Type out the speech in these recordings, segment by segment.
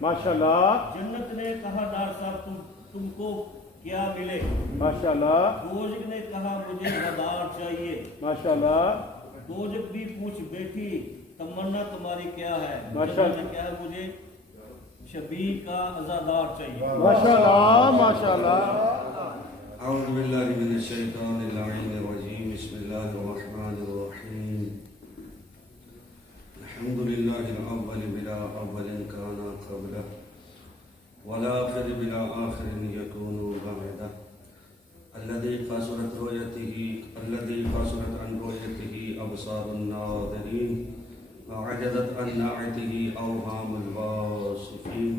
ماشاءاللہ جنت نے کہا ڈاکٹر صاحب تم کو کیا ملے؟ ماشاءاللہ دوزخ نے کہا مجھے مدار چاہیے۔ ماشاءاللہ دوزخ بھی پوچھ بیٹھی تمنا تمہاری کیا ہے؟ ماشاءاللہ جنت نے کہا مجھے شبیہ کا عزادار چاہیے۔ ماشاءاللہ ماشاءاللہ۔ اعوذ باللہ من الشیطان اللعین الرجیم، بسم اللہ الرحمن الرحیم۔ الحمد للہ الاول بلا اول کان قبلہ والآخر بلا آخر یکون بعدہ، الذی قصرت عن رؤیتہ ابصار الناظرین وعجزت عن نعتہ اوہام الواصفین،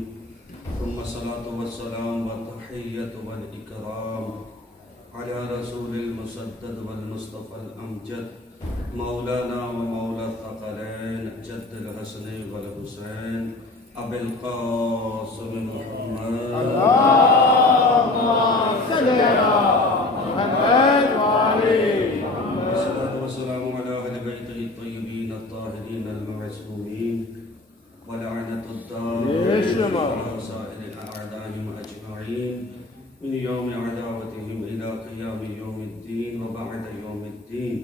ثم الصلاة والسلام والتحیۃ والاکرام علی رسول المسدد والمصطفى الامجد مولانا و مولا الثقلین جد الحسن والحسین ابی القاسم محمد اللہم صلی علی محمد وعلی محمد۔ الصلاة والسلام علی اہل بیتہ الطیبین الطاہرین المعصومین ولعنۃ الدائمۃ علی سائر اعدائهم اجمعین من یوم عداوتهم الى قیام یوم الدین وبعد یوم الدین،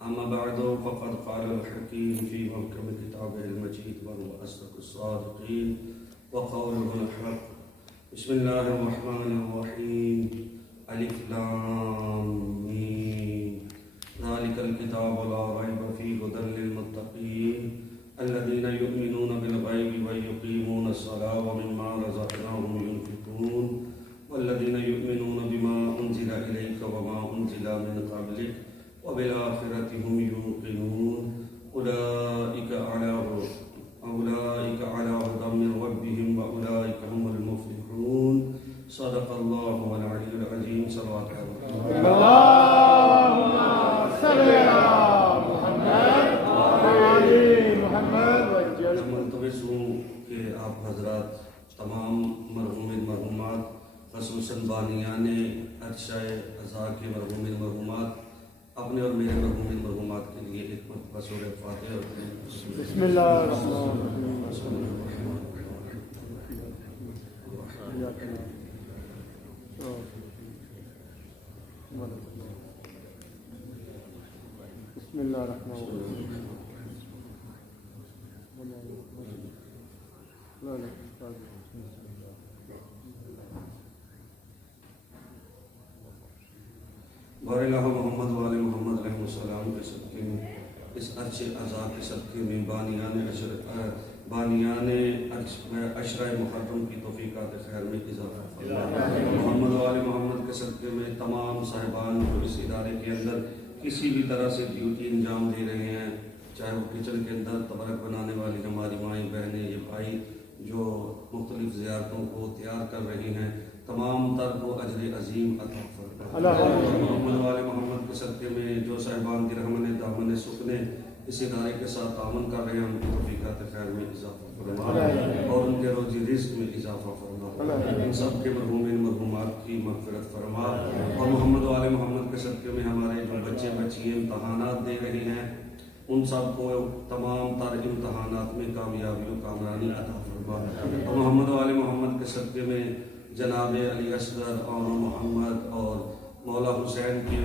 اما بعد فقد قال الحکیم فی محکم کتابہ المجید وهو اصدق الصادقین وقوله الحق۔ بسم اللہ الرحمن الرحیم، الف لام میم، ذلک الکتاب لا ریب فیہ ھدی للمتقین الذین یؤمنون بالغیب ویقیمون الصلاۃ ومما رزقناہم ينفقون والذین یؤمنون بما انزل الیک وما انزل من قبلک وبالآخرة هم يوقنون أولئك على هدى من ربهم وأولئك هم المفلحون، صدق الله العلي العظيم۔ صلوات اللہم صلی علی محمد وعلی محمد وجل۔ ملتمس ہوں کہ آپ حضرات تمام مرحوم مرحومات خصوصاً بانیان عرشہ عزا کے مرحوم مرحومات اپنے اور میرے مرحوم مرحومات کے لیے ایک مرتبہ سورہ فاتحہ اور بسم اللہ الرحمن الرحیم۔ بسم اللہ الرحمن الرحیم۔ بار الہ محمد وآل محمد علیہ السلام کے صدقے میں، اس عرش عزا کے صدقے میں بانیان عشرہ محرم کی توفیقات خیر میں اضافہ فرما۔ محمد وآل محمد کے صدقے میں تمام صاحبان جو اس ادارے کے اندر کسی بھی طرح سے ڈیوٹی انجام دے رہے ہیں، چاہے وہ کچن کے اندر تبرک بنانے والی ہماری مائیں بہنیں، یہ بھائی جو مختلف زیارتوں کو تیار کر رہی ہیں، تمام تر کو اجر عظیم عطا فرما۔ محمد وآل محمد کے صدقے میں جو صاحبان درہمن دامن سکنے اس ادارے کے ساتھ تعاون کر رہے ہیں، ان کی توفیقات خیر میں اضافہ فرما اور ان کے روزی رزق میں اضافہ فرما، ان سب کے مرحوم مرحومات کی مغفرت فرما، اور محمد وآل محمد کے صدقے میں ہمارے جو بچے بچیاں امتحانات دے رہے ہیں، ان سب کو تمام تر امتحانات میں کامیابی و کامرانی عطا فرما، اور محمد وآل محمد کے صدقے میں جناب علی اصغر اور محمد اور مولا حسین کے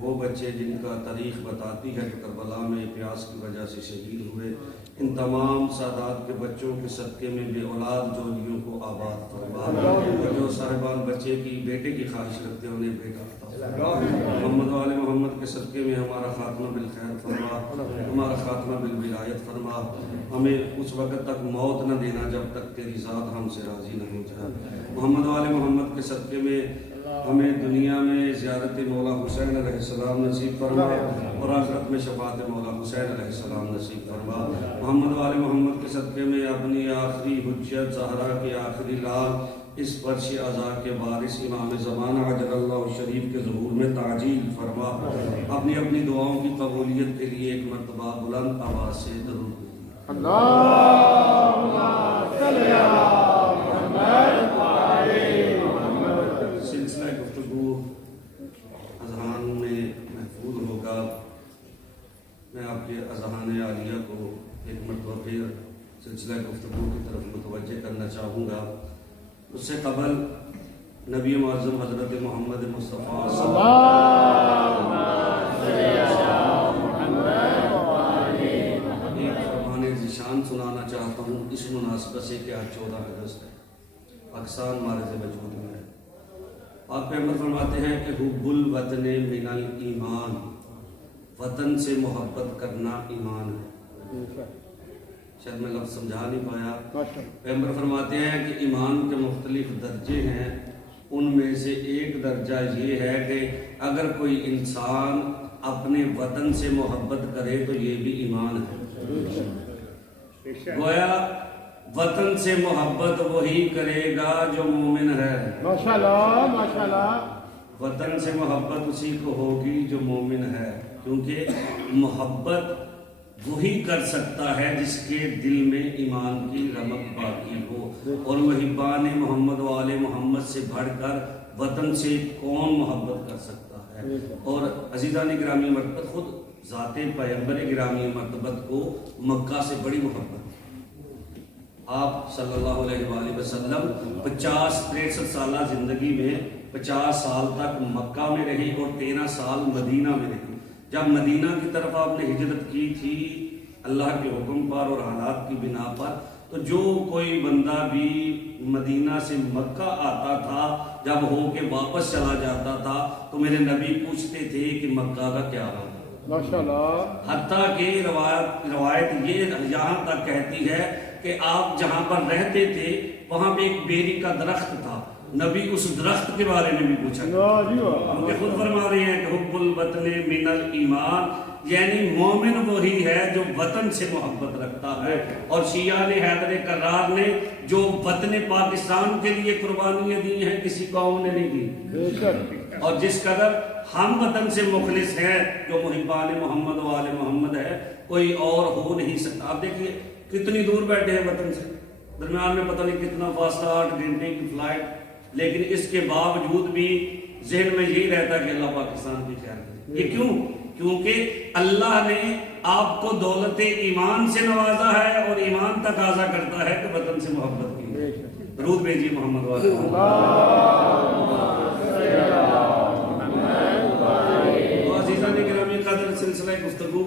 وہ بچے جن کا تاریخ بتاتی ہے کہ کربلا میں پیاس کی وجہ سے شہید ہوئے، ان تمام سادات کے بچوں کے صدقے میں بے اولاد جوڑیوں کو آباد فرما، جو صاحبان بچے کی بیٹے کی خواہش رکھتے ہیں انہیں بیٹا عطا فرما۔ محمد وآل محمد کے صدقے میں ہمارا خاتمہ بالخیر فرما، ہمارا خاتمہ بالولایت فرما، ہمیں اس وقت تک موت نہ دینا جب تک تیری ذات ہم سے راضی نہ ہو جائے۔ محمد وآل محمد کے صدقے میں ہمیں دنیا میں زیارت مولا حسین علیہ السلام نصیب فرما اور آخرت میں شفاعت مولا حسین علیہ السلام نصیب فرما۔ محمد وآل محمد کے صدقے میں اپنی آخری حجت زہرا کے آخری لال اس فرش عزا کے وارث امام زمانہ عجل اللہ شریف کے ظہور میں تعجیل فرما، اپنی اپنی دعاؤں کی قبولیت کے لیے ایک مرتبہ بلند آواز سے درود اللہم صلی علی محمد وعلی محمد۔ سلسلہ گفتگو میں آپ کے اذہان عالیہ کو ایک مرتبہ پھر سلسلہ گفتگو کی طرف متوجہ کرنا چاہوں گا۔ اس سے قبل نبی معظم حضرت محمد مصطفیٰ صلی اللہ فرمان ذیشان سنانا چاہتا ہوں اس مناسبت سے کہ آج 14 اگست ہے، پاکستان مارز وجود میں ہے۔ آپ پیغمبر فرماتے ہیں کہ حب الوطن من الایمان، وطن سے محبت کرنا ایمان ہے۔ شاید میں لفظ سمجھا نہیں پایا۔ پیغمبر فرماتے ہیں کہ ایمان کے مختلف درجے ہیں، ان میں سے ایک درجہ یہ ہے کہ اگر کوئی انسان اپنے وطن سے محبت کرے تو یہ بھی ایمان ہے۔ گویا وطن سے محبت وہی کرے گا جو مومن ہے۔ ماشاءاللہ ماشاءاللہ۔ وطن سے محبت اسی کو ہوگی جو مومن ہے، کیونکہ محبت وہی کر سکتا ہے جس کے دل میں ایمان کی رمق باقی ہو، اور محبان محمد و آل محمد سے بڑھ کر وطن سے کون محبت کر سکتا ہے۔ اور عزیزان گرامی مرتبت، خود ذات پیغمبر گرامی مرتبت کو مکہ سے بڑی محبت۔ آپ صلی اللہ علیہ وآلہ وسلم 50-63 سالہ زندگی میں 50 سال تک مکہ میں رہی اور 13 سال مدینہ میں رہی۔ جب مدینہ کی طرف آپ نے ہجرت کی تھی اللہ کے حکم پر اور حالات کی بنا پر، تو جو کوئی بندہ بھی مدینہ سے مکہ آتا تھا جب ہو کے واپس چلا جاتا تھا تو میرے نبی پوچھتے تھے کہ مکہ کا کیا حال ہے۔ ماشاءاللہ۔ حتیٰ کہ روایت یہ یہاں تک کہتی ہے کہ آپ جہاں پر رہتے تھے وہاں پہ ایک بیری کا درخت تھا، نبی اس درخت کے بارے میں بھی پوچھا، کیونکہ خود فرما رہے ہیں کہ حب الوطن من الایمان، یعنی مومن وہی ہے جو وطن سے محبت رکھتا ہے۔ اور شیعہ نے حیدر کرار نے جو وطن پاکستان کے لیے قربانیاں دی ہیں کسی قوم نے نہیں دی، اور جس قدر ہم وطن سے مخلص ہیں جو محبان محمد و آل محمد ہے کوئی اور ہو نہیں سکتا۔ آپ دیکھیے کتنی دور بیٹھے ہیں وطن سے، درمیان میں پتہ نہیں کتنا فاصلہ، 8 گھنٹے کی فلائٹ، لیکن اس کے باوجود بھی ذہن میں یہی رہتا کہ اللہ پاکستان کی خیر کرے۔ یہ کیوں؟ کیونکہ اللہ نے آپ کو دولت ایمان سے نوازا ہے، اور ایمان تقاضا کرتا ہے کہ وطن سے محبت کی۔ درود بھیجیے محمد والے۔ عزیزان گرامی قدر، سلسلہ گفتگو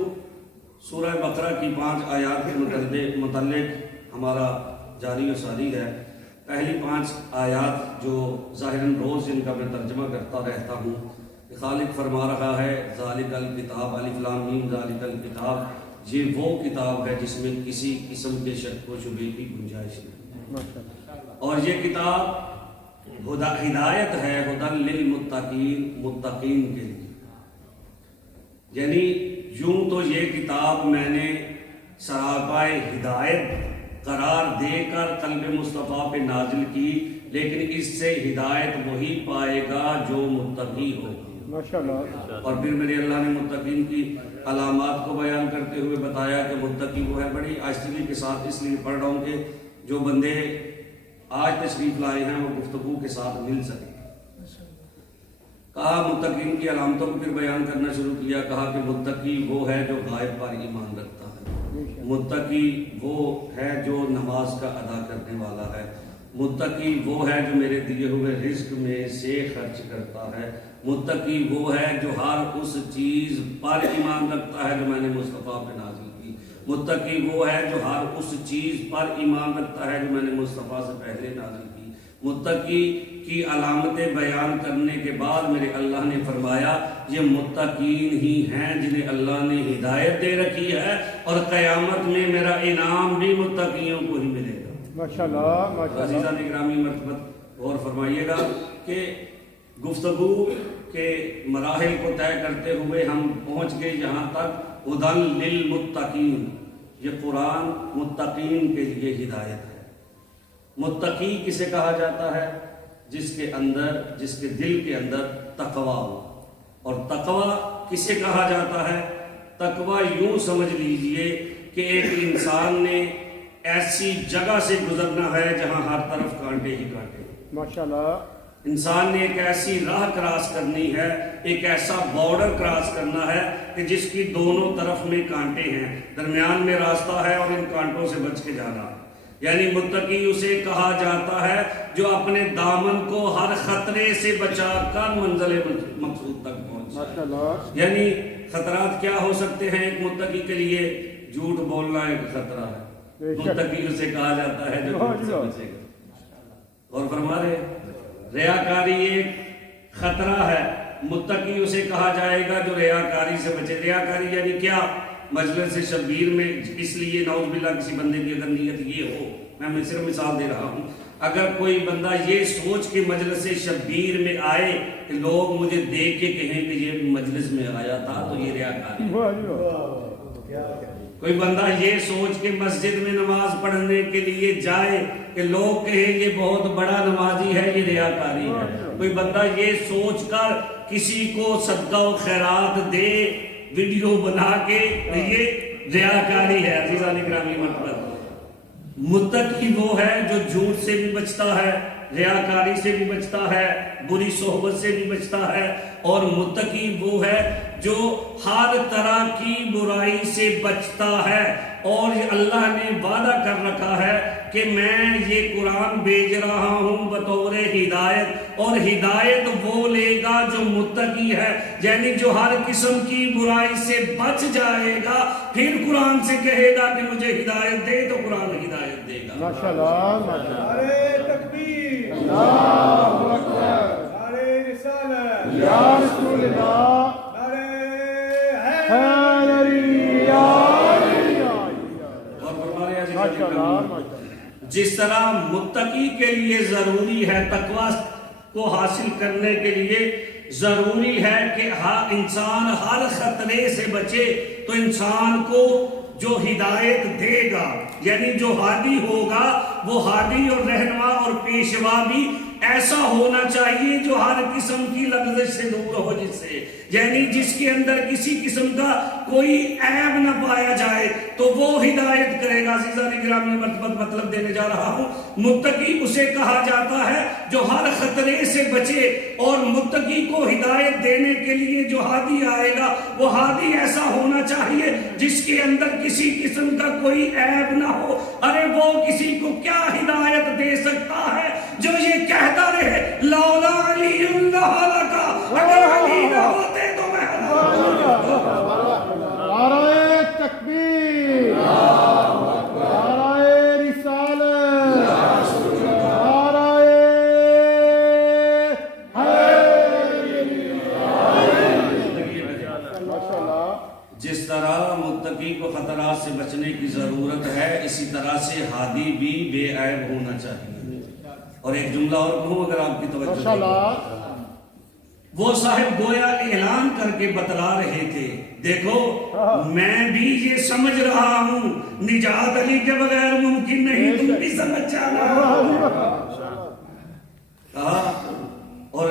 سورہ بقرہ کی 5 آیات کے متعلق ہمارا جاری و ساری ہے۔ پہلی 5 آیات جو ظاہراً روز جن کا میں ترجمہ کرتا رہتا ہوں، خالق فرما رہا ہے ذالک الکتاب، الف لام میم ذالک الکتاب، یہ وہ کتاب ہے جس میں کسی قسم کے شک و شبہ کی گنجائش نہیں، اور یہ کتاب ہدایت ہے، ہدی للمتقین، متقین کے لیے۔ یعنی یوں تو یہ کتاب میں نے سراپائے ہدایت قرار دے کر قلب مصطفیٰ پہ نازل کی، لیکن اس سے ہدایت وہی پائے گا جو متقی ہوگا۔ ماشاءاللہ۔ اور پھر میرے اللہ نے متقین کی علامات کو بیان کرتے ہوئے بتایا کہ متقی وہ ہے۔ بڑی آہستگی کے ساتھ اس لیے پڑھ رہا ہوں کہ جو بندے آج تشریف لائے ہیں وہ گفتگو کے ساتھ مل سکے۔ کہا متقین کی علامتوں کو پھر بیان کرنا شروع کیا، کہا کہ متقی وہ ہے جو غائب پر ایمان رکھتا ہے، متقی وہ ہے جو نماز کا ادا کرنے والا ہے، متقی وہ ہے جو میرے دیے ہوئے رزق میں سے خرچ کرتا ہے، متقی وہ ہے جو ہر اس چیز پر ایمان رکھتا ہے جو میں نے مصطفیٰ پہ نازل کی، متقی وہ ہے جو ہر اس چیز پر ایمان رکھتا ہے جو میں نے مصطفیٰ سے پہلے نازل کی۔ متقی کی علامتیں بیان کرنے کے بعد میرے اللہ نے فرمایا یہ متقین ہی ہیں جنہیں اللہ نے ہدایت دے رکھی ہے، اور قیامت میں میرا انعام بھی متقیوں کو ہی ملے گا۔ ماشاءاللہ ماشاءاللہ۔ عزیزان گرامی مرتبت غور فرمائیے گا کہ گفتگو کے مراحل کو طے کرتے ہوئے ہم پہنچ گئے یہاں تک ہدی للمتقین، یہ قرآن متقین کے لیے ہدایت ہے۔ متقی کسے کہا جاتا ہے؟ جس کے اندر، جس کے دل کے اندر تقوی ہو۔ اور تقوی کسے کہا جاتا ہے؟ تقوی یوں سمجھ لیجئے کہ ایک انسان نے ایسی جگہ سے گزرنا ہے جہاں ہر طرف کانٹے ہی کانٹے، ماشاءاللہ۔ انسان نے ایک ایسی راہ کراس کرنی ہے، ایک ایسا بارڈر کراس کرنا ہے کہ جس کی دونوں طرف میں کانٹے ہیں، درمیان میں راستہ ہے اور ان کانٹوں سے بچ کے جانا۔ یعنی متقی اسے کہا جاتا ہے جو اپنے دامن کو ہر خطرے سے بچا کر منزل مقصود تک پہنچے۔ ماشاءاللہ۔ یعنی خطرات کیا ہو سکتے ہیں ایک متقی کے لیے؟ جھوٹ بولنا ایک خطرہ ہے، متقی اسے کہا جاتا ہے جو جھوٹ سے بچے گا۔ اور فرما رہے ریاکاری ایک خطرہ ہے، متقی اسے کہا جائے گا جو ریاکاری سے بچے۔ ریاکاری یعنی کیا؟ مجلس شبیر میں، اس لیے نعوذ باللہ کسی بندے کی اگر نیت یہ ہو، میں صرف مثال دے رہا ہوں، اگر کوئی بندہ یہ سوچ کے مجلس شبیر میں آئے کہ لوگ مجھے دیکھ کے کہیں کہ یہ مجلس میں آیا تھا، تو یہ ریاکاری ہے۔ کوئی بندہ یہ سوچ کے مسجد میں نماز پڑھنے کے لیے جائے کہ لوگ کہیں یہ بہت بڑا نمازی ہے، یہ ریاکاری ہے۔ کوئی بندہ یہ سوچ کر کسی کو صدقہ و خیرات دے ویڈیو بنا کے، یہ ریاکاری ہے۔ عزیزان اکرامی مرحبا، متقی وہ ہے جو جھوٹ سے بھی بچتا ہے، ریاکاری سے بھی بچتا ہے، بری صحبت سے بھی بچتا ہے، اور متقی وہ ہے جو ہر طرح کی برائی سے بچتا ہے۔ اور اللہ نے وعدہ کر رکھا ہے کہ میں یہ قرآن بھیج رہا ہوں بطور ہدایت، اور ہدایت وہ لے گا جو متقی ہے، یعنی جو ہر قسم کی برائی سے بچ جائے گا، پھر قرآن سے کہے گا کہ مجھے ہدایت دے، تو قرآن ہدایت دے گا۔ ماشاءاللہ ماشاءاللہ۔ نعرہ تکبیر، اللہ اکبر، نعرہ رسالت، یا رسول اللہ، نعرہ حیدری یا علی۔ اور فرما رہے ہیں ماشاءاللہ ماشاءاللہ۔ جس طرح متقی کے لیے ضروری ہے، تقوی کو حاصل کرنے کے لیے ضروری ہے کہ انسان ہر خطرے سے بچے، تو انسان کو جو ہدایت دے گا، یعنی جو ہادی ہوگا، وہ ہادی اور رہنما اور پیشوا بھی ایسا ہونا چاہیے جو ہر قسم کی لغزش سے دور ہو، جس سے یعنی جس کے اندر کسی قسم کا کوئی عیب نہ پایا جائے، تو وہ ہدایت کرے گا۔ عزیزان گرامی مطلب دینے جا رہا ہوں، متقی اسے کہا جاتا ہے جو ہر خطرے سے بچے، اور متقی کو ہدایت دینے کے لیے جو ہادی آئے گا، وہ ہادی ایسا ہونا چاہیے جس کے اندر کسی قسم کا کوئی عیب نہ ہو۔ ارے وہ کسی کو کیا ہدایت دے سکتا ہے جو یہ کہتا رہے لولا علی اللہ لکا، اگر علی نہ ہوتے تو میں نعرہ تکبیر، نعرہ رسالت، نعرہ حیدری۔ ماشاءاللہ۔ جس طرح متقی کو خطرات سے بچنے کی ضرورت ہے، اسی طرح سے ہادی بھی بے عیب ہونا چاہیے۔ اور ایک جملہ اور کہوں اگر آپ کی توجہ، ماشاءاللہ۔ وہ صاحب گویا اعلان کر کے بتلا رہے تھے، دیکھو میں بھی یہ سمجھ رہا ہوں، نجات علی کے بغیر ممکن نہیں، تم بھی سمجھ جانا۔ کہا، اور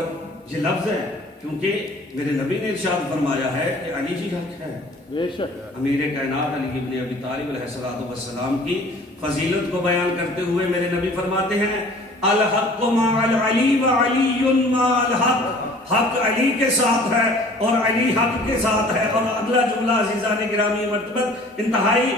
یہ لفظ ہے کیونکہ میرے نبی نے ارشاد فرمایا ہے کہ علی جی حق ہے۔ بے شک امیر کائنات علی ابن ابی طالب علیہ السلام کی فضیلت کو بیان کرتے ہوئے میرے نبی فرماتے ہیں الحق مع العلی وعلی مع الحق، حق علی کے ساتھ ہے اور علی حق کے ساتھ ہے۔ اور اگلا جملہ عزیزان گرامی مرتبت انتہائی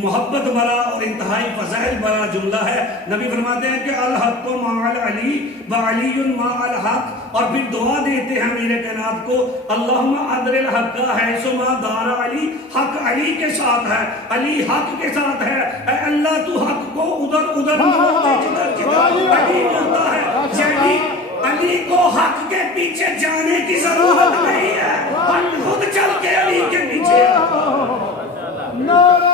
محبت بڑا اور انتہائی فضائل بڑا جملہ ہے۔ نبی فرماتے ہیں کہ الحق مع العلی وعلی مع الحق، اور پھر دعا دیتے ہیں میرے کائنات کو اللہم ادر الحق حیث ما دار علی، حق علی کے ساتھ ہے، علی حق کے ساتھ ہے، اے اللہ تو حق کو ادھر ادھر علی ملتا ہے، یعنی علی کو حق کے پیچھے جانے کی ضرورت نہیں ہے، حق خود چل کے علی کے پیچھے۔ نعرہ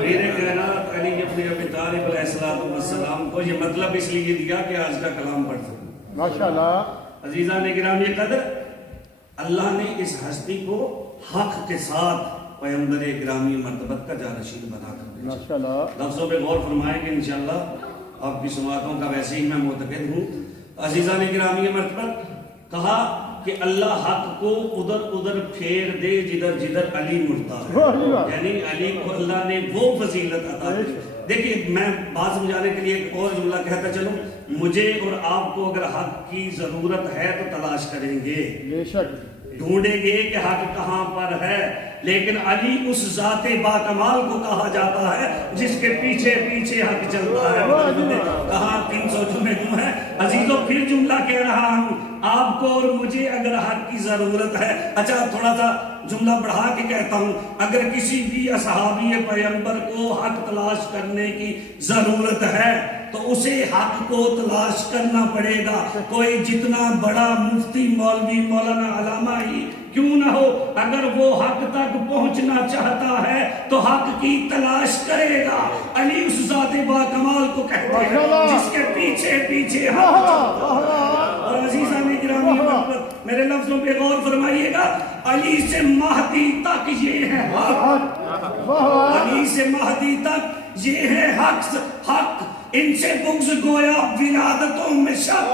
میرے کائنات علی ابن ابی طالب علیہ السلام کو یہ مطلب اس لیے دیا کہ آج کا کلام پڑھ سکیں۔ ماشاءاللہ۔ عزیزان گرامی قدر، اللہ نے اس ہستی کو حق کے ساتھ پیغمبر گرامی مرتبت کا جانشین بنا کر بھیجا۔ ماشاءاللہ۔ لفظوں پہ غور فرمائیں گے انشاءاللہ، آپ کی سماعتوں کا ویسے ہی میں معتقد ہوں۔ عزیزان گرامی مرتبت، کہا کہ اللہ حق کو ادھر ادھر پھیر دے جدھر جدھر علی مڑتا ہے، یعنی علی کو اللہ نے وہ فضیلت عطا کی۔ دیکھیے میں بات سمجھانے کے لیے ایک اور جملہ کہتا چلوں، مجھے اور آپ کو اگر حق کی ضرورت ہے تو تلاش کریں گے، بے شک ڈھونڈیں گے کہ حق کہاں پر ہے، لیکن علی اس ذات باکمال کو کہا جاتا ہے جس کے پیچھے پیچھے حق چلتا ہے۔ کہاں 300 جمعے کیوں ہے عزیزوں، پھر جملہ کہہ رہا ہوں آپ کو اور مجھے اگر حق کی ضرورت ہے۔ اچھا تھوڑا سا جملہ بڑھا کے کہتا ہوں، اگر کسی بھی اصحابی پیغمبر کو حق تلاش کرنے کی ضرورت ہے تو اسے حق کو تلاش کرنا پڑے گا، کوئی جتنا بڑا مفتی مولوی مولانا علامہ ہی کیوں نہ ہو، اگر وہ حق تک پہنچنا چاہتا ہے تو حق کی تلاش کرے گا۔ علی اس ذات باکمال کو کہتے ہیں جس کے پیچھے پیچھے حق چلتا ہے۔ اور عزیزان گرامی میرے لفظوں پہ غور فرمائیے گا، علی سے مہدی تک یہ ہے حق، علی سے مہدی تک یہ ہے حق، ان سے بغض گویا ولادتوں میں شک۔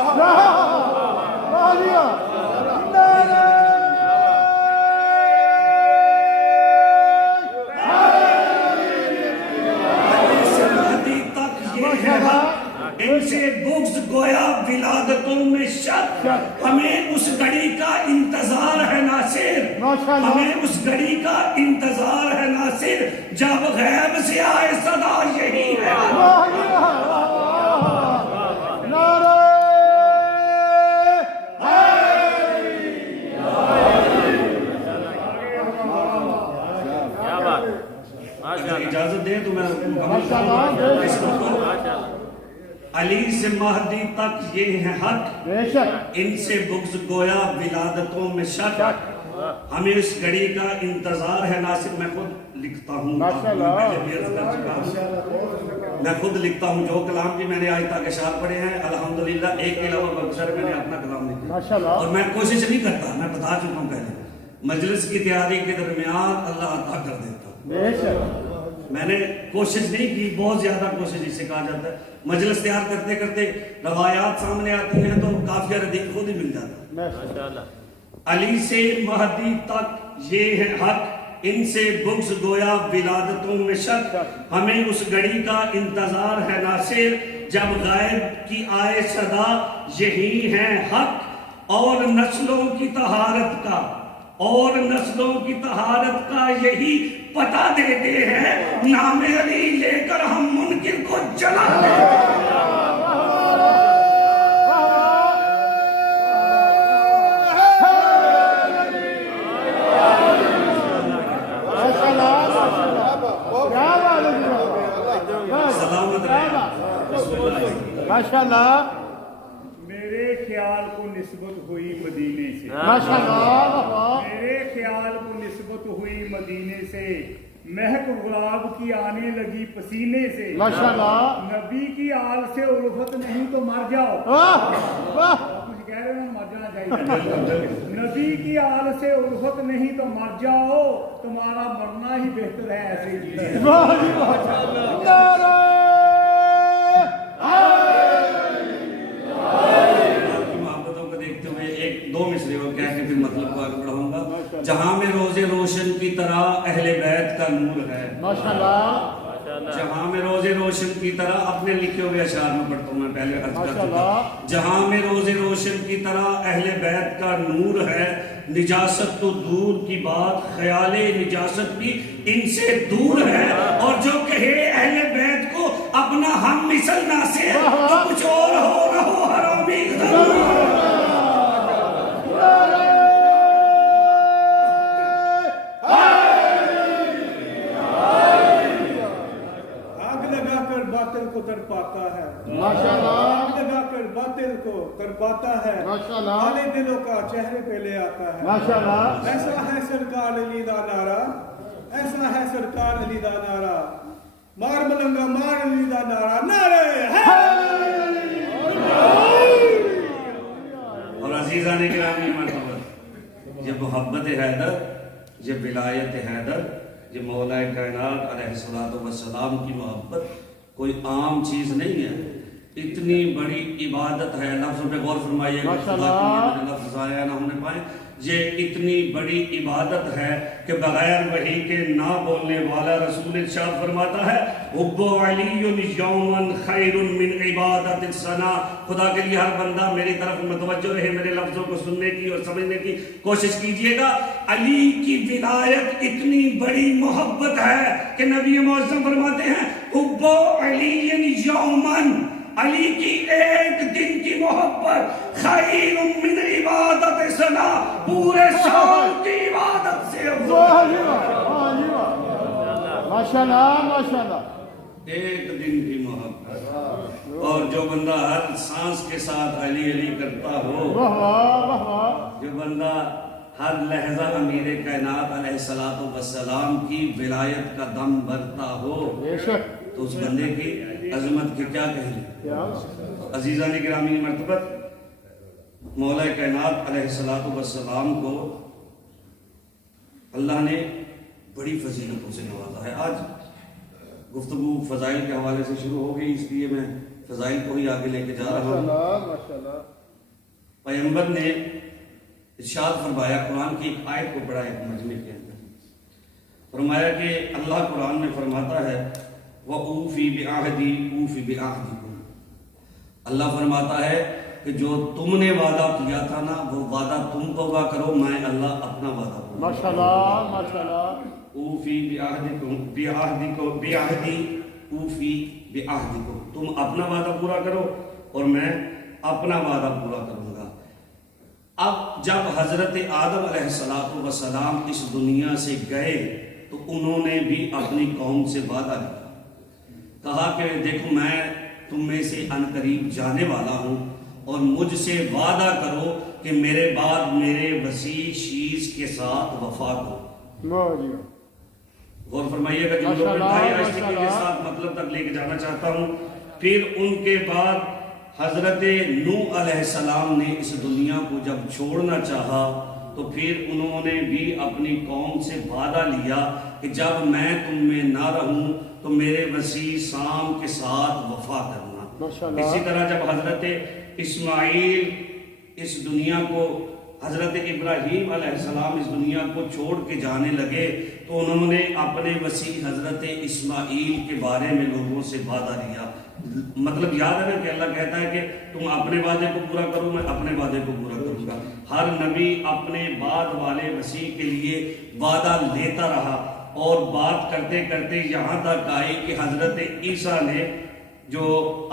ان سے بغض گویا ولادتوں میں شک، ہمیں اس گھڑی کا انتظار ہے ناصر، ہمیں اس گھڑی کا انتظار ہے ناصر جب غیب سے آئے صدا یہی ہے۔ اجازت دیں تو میں علی سے مہدی تک یہ ہے حق، ان سے بغض گویا ولادتوں میں شک، ہمیں اس گھڑی کا انتظار ہے ناصر۔ میں خود لکھتا ہوں، میں خود لکھتا ہوں جو کلام کی میں نے آج تک اشعار پڑھے ہیں الحمدللہ ایک کے علاوہ بخشر میں نے اپنا کلام لکھا، اور میں کوشش نہیں کرتا، میں بتا چکا ہوں پہلے مجلس کی تیاری کے درمیان اللہ عطا کر دیتا ہوں۔ میں نے کوشش نہیں کی، بہت زیادہ کوشش اسے کہا جاتا ہے، مجلس تیار کرتے کرتے روایات سامنے آتی ہیں تو کافی ردیف خود ہی مل جاتا ہے۔ علی سے مہدی تک یہ ہے حق، ان سے بغض گویا ولادتوں میں شک، ہمیں اس گھڑی کا انتظار ہے ناصر جب غائب کی آئے صدا یہی ہے حق، اور نسلوں کی طہارت کا یہی پتہ دیتے ہیں، نام علی لے کر ہم منکر کو جلا دیتے ہیں۔ ماشاءاللہ میرے خیال کو نسبت ہوئی مدینے سے، ماشاءاللہ میرے خیال کو نسبت ہوئی مدینے سے، مہک گلاب کی آنے لگی پسینے سے، ماشاءاللہ نبی کی آل سے الفت نہیں تو مر جاؤ، کچھ کہہ رہے ہیں مر جانا چاہیے، نبی کی آل سے الفت نہیں تو مر جاؤ، تمہارا مرنا ہی بہتر ہے ایسے دو مصرے اور کہہ کے پھر مطلب کو آگے بڑھاؤں گا۔ جہاں میں روز روشن کی طرح اہل بیت کا نور ہے، جہاں میں روز روشن کی طرح، اپنے لکھے ہوئے اشعار میں پڑھتا ہوں، میں پہلے عرض کر چکا، جہاں میں روز روشن کی طرح اہل بیت کا نور ہے، نجاست تو دور کی بات، خیال نجاست بھی ان سے دور ہے، اور جو کہے اہل بیت کو اپنا ہم مثل ناصر تو کچھ اور ہو نہ ہو حرامی ضرور۔ باطل کو تڑپاتا ہے، ماشاءاللہ آگ لگا کر باطل کو تڑپاتا ہے، ماشاءاللہ کالے دلوں کا چہرے پہ لے آتا ہے، ماشاءاللہ ایسا ہے سرکار علی دا نعرہ، ایسا ہے سرکار علی دا نعرہ، مار ملنگا مار علی دا نعرہ، نعرے اور عزیزان گرامی مرحبا، یہ محبت حیدر، یہ ولایت حیدر، یہ مولا کائنات علیہ الصلوۃ والسلام کی محبت کوئی عام چیز نہیں ہے۔ اتنی بڑی عبادت ہے، لفظ پہ غور فرمائیے گا، ماشاءاللہ۔ لفظ آیا نہ ہونے پائے، یہ اتنی بڑی عبادت ہے کہ بغیر وحی کے نہ بولنے والا رسول ارشاد فرماتا ہے حب علی یومن خیر من عبادت السنا۔ خدا کے لیے ہر بندہ میری طرف متوجہ رہے، میرے لفظوں کو سننے کی اور سمجھنے کی کوشش کیجئے گا۔ علی کی ولایت اتنی بڑی محبت ہے کہ نبی معظم فرماتے ہیں حب علی یومن، علی کی ایک دن کی محبت خیر من عبادت سنا، پورے سال کی عبادت سے افضل۔ واہ جی واہ، واہ جی واہ، ماشاءاللہ ماشاءاللہ۔ ایک دن کی محبت، اور جو بندہ ہر سانس کے ساتھ علی علی کرتا ہو، واہ واہ واہ واہ، جو بندہ ہر لحظہ امیر کائنات علیہ السلام کی ولایت کا دم بھرتا ہو، بے شک، تو اس بندے کی عظمت کی کیا کہیں۔ کیا عزیزان گرامی مرتبت، مولا کائنات علیہ السلام کو اللہ نے بڑی فضیلتوں سے نوازا ہے۔ آج گفتگو فضائل کے حوالے سے شروع ہو گئی، اس لیے میں فضائل کو ہی آگے لے کے جا رہا ہوں۔ ماشاءاللہ ماشاءاللہ۔ پیغمبر نے ارشاد فرمایا، قرآن کی ایک آیت کو پڑھا ایک مجمع کے اندر، فرمایا کہ اللہ قرآن میں فرماتا ہے وَأُوفِي بِعَهْدِي أُوفِ بِعَهْدِكُمْ۔ اللہ فرماتا ہے کہ جو تم نے وعدہ کیا تھا نا، وہ وعدہ تم پورا کرو، میں اللہ اپنا وعدہ پورا کروں۔ ماشاءاللہ ماشاءاللہ۔ اوفی بعہدی اوفی بعہدکم، تم اپنا وعدہ پورا کرو اور میں اپنا وعدہ پورا کروں گا۔ اب جب حضرت آدم علیہ السلام اس دنیا سے گئے تو انہوں نے بھی اپنی قوم سے وعدہ لیا، کہا کہ دیکھو میں تم میں سے عنقریب جانے والا ہوں اور مجھ سے وعدہ کرو کہ میرے بعد میرے وسیع شیز کے ساتھ وفا کرو۔ واہ جی، غور فرمائیے گا، جو ماشاءاللہ، آہستگی کے ساتھ مطلب تک لے کے جانا چاہتا ہوں۔ پھر ان کے بعد حضرت نوح علیہ السلام نے اس دنیا کو جب چھوڑنا چاہا تو پھر انہوں نے بھی اپنی قوم سے وعدہ لیا کہ جب میں تم میں نہ رہوں تو میرے وسیع شام کے ساتھ وفا کرنا۔ ماشاءاللہ۔ اسی طرح جب حضرت اسماعیل اس دنیا کو، حضرت ابراہیم علیہ السلام اس دنیا کو چھوڑ کے جانے لگے تو انہوں نے اپنے وسیع حضرت اسماعیل کے بارے میں لوگوں سے وعدہ لیا۔ مطلب یاد ہے نا کہ اللہ کہتا ہے کہ تم اپنے وعدے کو پورا کرو، میں اپنے وعدے کو پورا کروں گا۔ ہر نبی اپنے بعد والے وسیع کے لیے وعدہ لیتا رہا اور بات کرتے کرتے یہاں تک آئی کہ حضرت عیسیٰ نے جو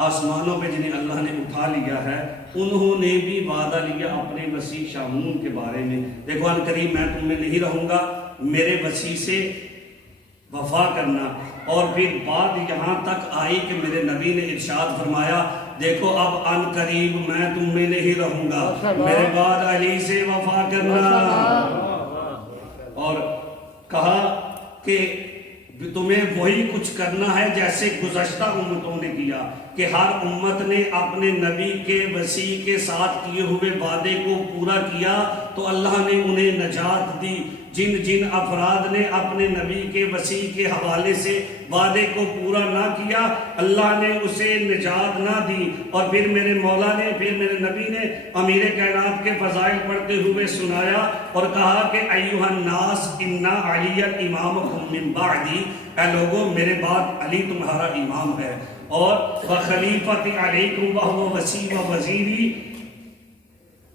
آسمانوں پہ جنہیں اللہ نے اٹھا لیا ہے، انہوں نے بھی وعدہ لیا اپنے وسیع شامون کے بارے میں، دیکھو عنقریب میں تم میں نہیں رہوں گا، میرے وسیع سے وفا کرنا۔ اور پھر بات یہاں تک آئی کہ میرے نبی نے ارشاد فرمایا دیکھو اب عنقریب میں تم میں نہیں رہوں گا، میرے بعد علی سے وفا کرنا۔ اور کہا کہ تمہیں وہی کچھ کرنا ہے جیسے گزشتہ امتوں نے کیا، کہ ہر امت نے اپنے نبی کے وسیع کے ساتھ کیے ہوئے وعدے کو پورا کیا تو اللہ نے انہیں نجات دی۔ جن جن افراد نے اپنے نبی کے وسیع کے حوالے سے وعدے کو پورا نہ کیا، اللہ نے اسے نجات نہ دی۔ اور پھر میرے مولا نے، پھر میرے نبی نے امیر کائنات کے فضائل پڑھتے ہوئے سنایا اور کہا کہ ایھا الناس انا علی امامکم من بعدی، اے لوگو میرے بعد علی تمہارا امام ہے، اور وخلیفۃ علیکم وہو وصی و وزیری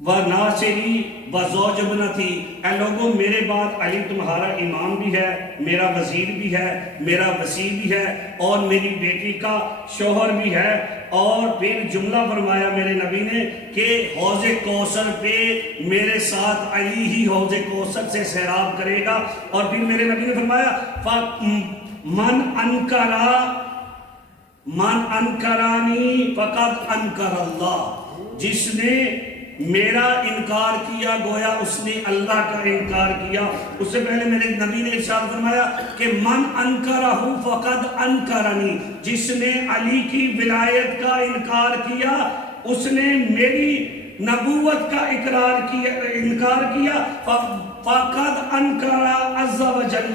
و ناصری و زوج ابنتی، اے لوگوں میرے بعد علی تمہارا امام بھی ہے، میرا وزیر بھی ہے، میرا وصی بھی ہے، اور میری بیٹی کا شوہر بھی ہے۔ اور پھر جملہ فرمایا میرے نبی نے کہ حوض کوثر پہ میرے ساتھ علی ہی حوض کوثر سے سیراب کرے گا۔ اور پھر میرے نبی نے فرمایا من انکرانی فقد انکر اللہ، جس نے میرا انکار کیا گویا اس نے اللہ کا انکار کیا۔ اس سے پہلے میرے نبی نے ارشاد فرمایا کہ من انکرہ فقد انکرنی، جس نے علی کی ولایت کا انکار کیا اس نے میری نبوت کا انکار کیا۔ فقد انکر عز و جل،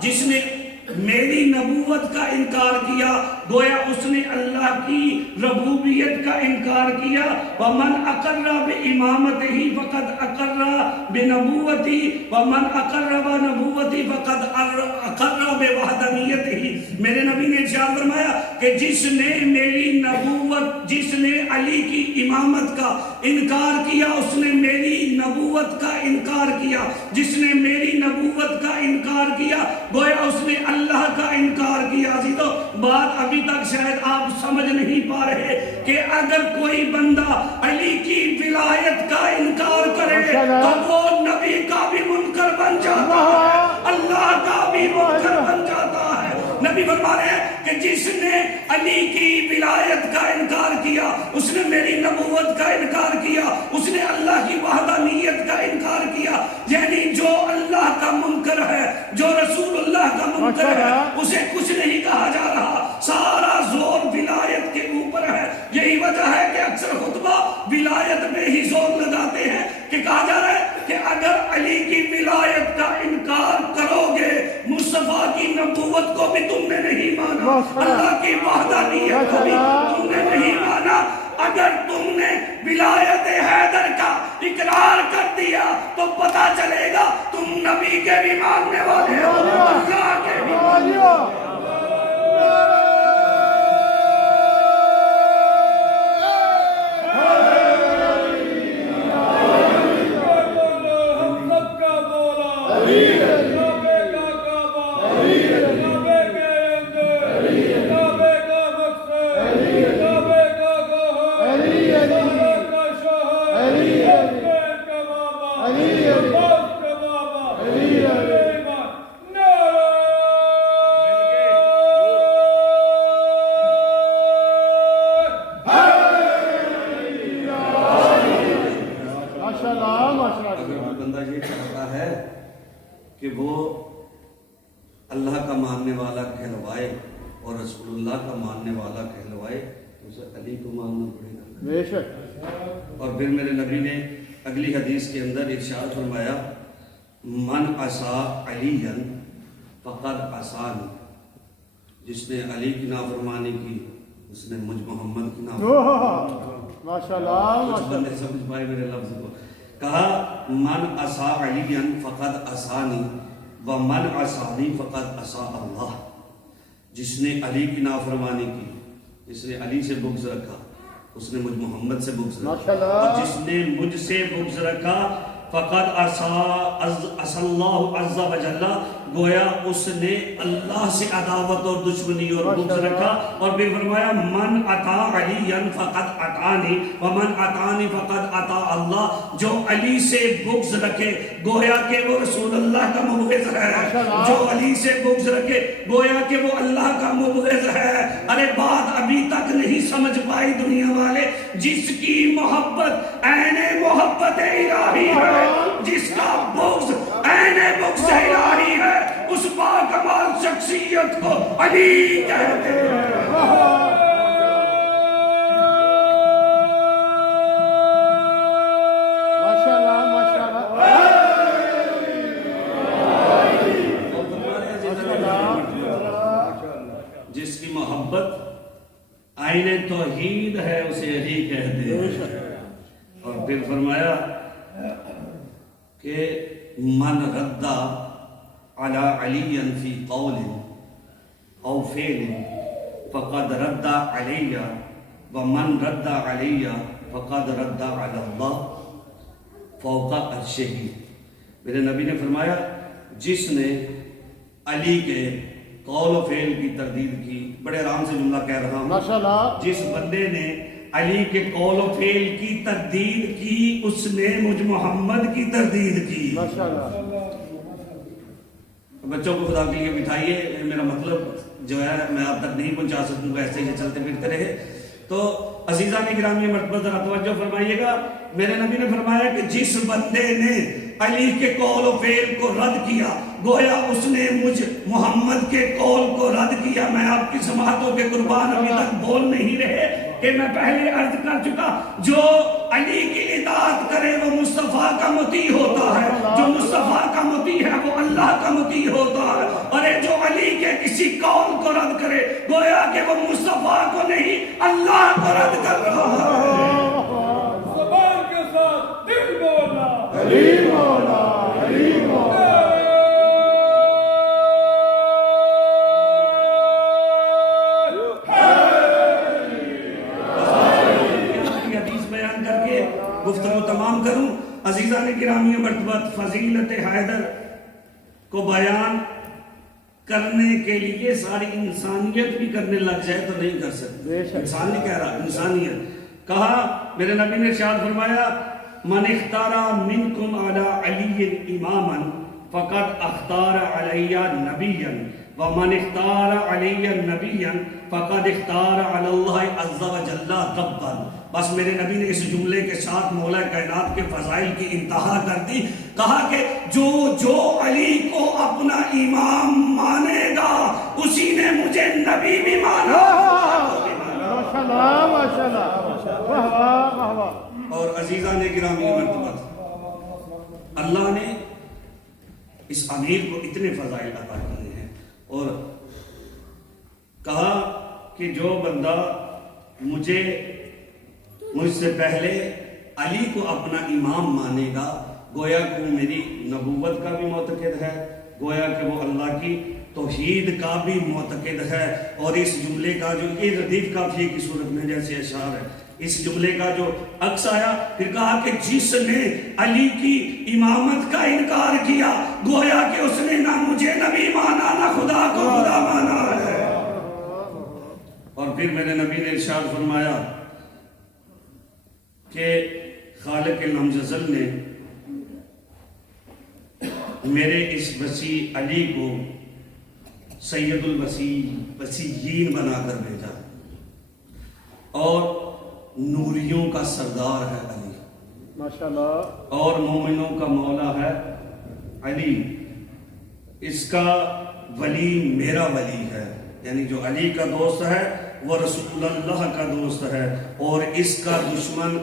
جس نے میری نبوت کا انکار کیا گویا اس نے اللہ کی ربوبیت کا انکار کیا ومن اقر بامامتہ فقد اقر بنبوتی ومن اقر بنبوتی فقد اقر بوحدانیتہ میرے نبی نے ارشاد فرمایا کہ جس نے میری نبوت جس نے علی کی امامت کا انکار کیا اس نے میری نبوت کا انکار کیا جس نے میری نبوت کا انکار کیا گویا اس نے اللہ کا انکار کیا عزیزو بات ابھی تک شاید آپ سمجھ نہیں پا رہے کہ اگر کوئی بندہ علی کی ولایت کا انکار کرے تو وہ نبی کا بھی منکر بن جاتا ہے اللہ کا بھی منکر بن جاتا ہے نبی فرما رہے ہیں کہ جس نے علی کی ولایت کا انکار کیا اس نے میری نبوت کا انکار کیا اس نے اللہ کی وحدانیت کا انکار کیا یعنی جو اللہ کا منکر ہے جو رسول اللہ کا منکر ہے اسے کچھ نہیں کہا جا رہا سارا زور ولایت کے اوپر ہے یہی وجہ ہے کہ اکثر خطبہ ولایت میں ہی زور لگاتے ہیں کہ کہا جا رہا ہے کہ اگر علی کی ولایت کا انکار کرو گے مصطفیٰ کی نبوت کو بھی تم نے نہیں مانا اللہ کی وحدانیت کو بھی تم نے نہیں مانا اگر تم نے ولایت حیدر کا اقرار کر دیا تو پتا چلے گا تم نبی کے بھی ماننے والے ہو اللہ کے بھی ماننے والے ہو بندہ یہ چاہتا ہے کہ وہ اللہ کا ماننے والا کہلوائے اور رسول اللہ کا ماننے والا کہلوائے تو اسے علی کو ماننا پڑے گا بے شک اور پھر میرے نبی نے اگلی حدیث کے اندر ارشاد فرمایا من عصا علیًا فقد عصانی جس نے علی کی نافرمانی کی اس نے مجھ محمد کی نافرمانی ماشاءاللہ کچھ بندے سمجھ پائے میرے لفظ کو کہا من عصا علیًا فقد عصانی ومن عصانی فقد عصا اللہ جس نے علی کی نافرمانی کی جس نے علی سے بغض رکھا اس نے مجھ محمد سے بغض رکھا اور جس نے مجھ سے بغض رکھا فقد عصا اللہ عز و جل گویا اس نے اللہ سے عداوت اور دشمنی اور بغض رکھا اور پھر فرمایا من عطا علیًا فقد عطانی ومن عطانی فقد عطا اللہ جو علی سے بغض رکھے گویا کہ وہ رسول اللہ کا مبغض ہے جو علی سے بغض رکھے گویا کہ وہ اللہ کا مبغض ہے ارے بات ابھی تک نہیں سمجھ پائی دنیا والے جس کی محبت عین محبت الہی ہے جس کا بغض عین بغض الہی ہے اس باکمال شخصیت کو علی کہتے ہیں جس کی محبت عین توحید ہے اسے علی کہتے ہیں اور پھر فرمایا کہ من رد علی علی فی قول او فعل فقد رد علی ومن رد علی فقد رد علی اللہ فوق عرشہ میرے نبی نے فرمایا جس نے علی کے قول و فعل کی تردید کی بڑے آرام سے جملہ کہہ رہا ہوں جس بندے نے علی کے قول و فعل کی تردید کی اس نے مجھ محمد کی تردید کی بچوں کو خدا کے لیے بٹھائیے میرا مطلب جو ہے میں آپ تک نہیں پہنچا سکوں گا ایسے ہی چلتے پھرتے رہے تو عزیزان گرامی مرتبہ ذرا توجہ فرمائیے گا میرے نبی نے فرمایا کہ جس بندے نے علی کے قول و فعل کو رد کیا گویا اس نے مجھ محمد کے قول کو رد کیا میں آپ کی سماعتوں کے قربان ابھی تک بول نہیں رہے کہ میں پہلے عرض کر چکا جو علی کی اطاعت کرے وہ مصطفیٰ کا مطیع ہوتا ہے، جو مصطفیٰ کا مطیع ہے وہ اللہ کا مطیع ہوتا ہے، اور جو علی کے کسی قول کو رد کرے گویا کہ وہ مصطفیٰ کو نہیں اللہ کو رد کر رہا ہے۔ زبان کے ساتھ دل بولا، علی مولا، علی مولا۔ حدیث بیان کر کے گفتگو تمام کروں۔ عزیزان گرامی مرتبہ فضیلت حیدر کو بیان کرنے کے لیے ساری انسانیت بھی کرنے لگ جائے تو نہیں کر سکتے۔ انسان نہیں کہہ رہا، انسانیت کہا۔ میرے نبی نے ارشاد فرمایا من اختار منکم علی علی اماما فقد اختار علی نبیا ومن اختار علی نبیا فقد اختار علی اللہ عز وجل ربا۔ بس میرے نبی نے اس جملے کے ساتھ مولا کائنات کے فضائل کی انتہا کر دی۔ کہا کہ جو علی کو اپنا امام مانے گا اسی نے مجھے نبی بھی مانا۔ ماشاءاللہ ماشاءاللہ، واہ واہ واہ واہ۔ اور عزیزان گرامی مرتبہ اللہ نے اس امیر کو اتنے فضائل عطا کیے ہیں، اور کہا کہ جو بندہ مجھ سے پہلے علی کو اپنا امام مانے گا گویا کہ وہ میری نبوت کا بھی معتقد ہے، گویا کہ وہ اللہ کی توحید کا بھی معتقد ہے۔ اور اس جملے کا جو یہ ردیف کافیہ کی صورت میں جیسے اشعار ہے، اس جملے کا جو عکس آیا، پھر کہا کہ جس نے علی کی امامت کا انکار کیا گویا کہ اس نے نہ مجھے نبی مانا نہ خدا کو خدا مانا ہے۔ اور پھر میرے نبی نے ارشاد فرمایا کہ خالق لمجزل نے میرے اس وسیع علی کو سید الوسیعین بنا کر بھیجا، اور نوریوں کا سردار ہے علی، ماشاءاللہ، اور مومنوں کا مولا ہے علی، اس کا ولی میرا ولی ہے، یعنی جو علی کا دوست ہے وہ رسول اللہ کا دوست ہے، اور اس کا دشمن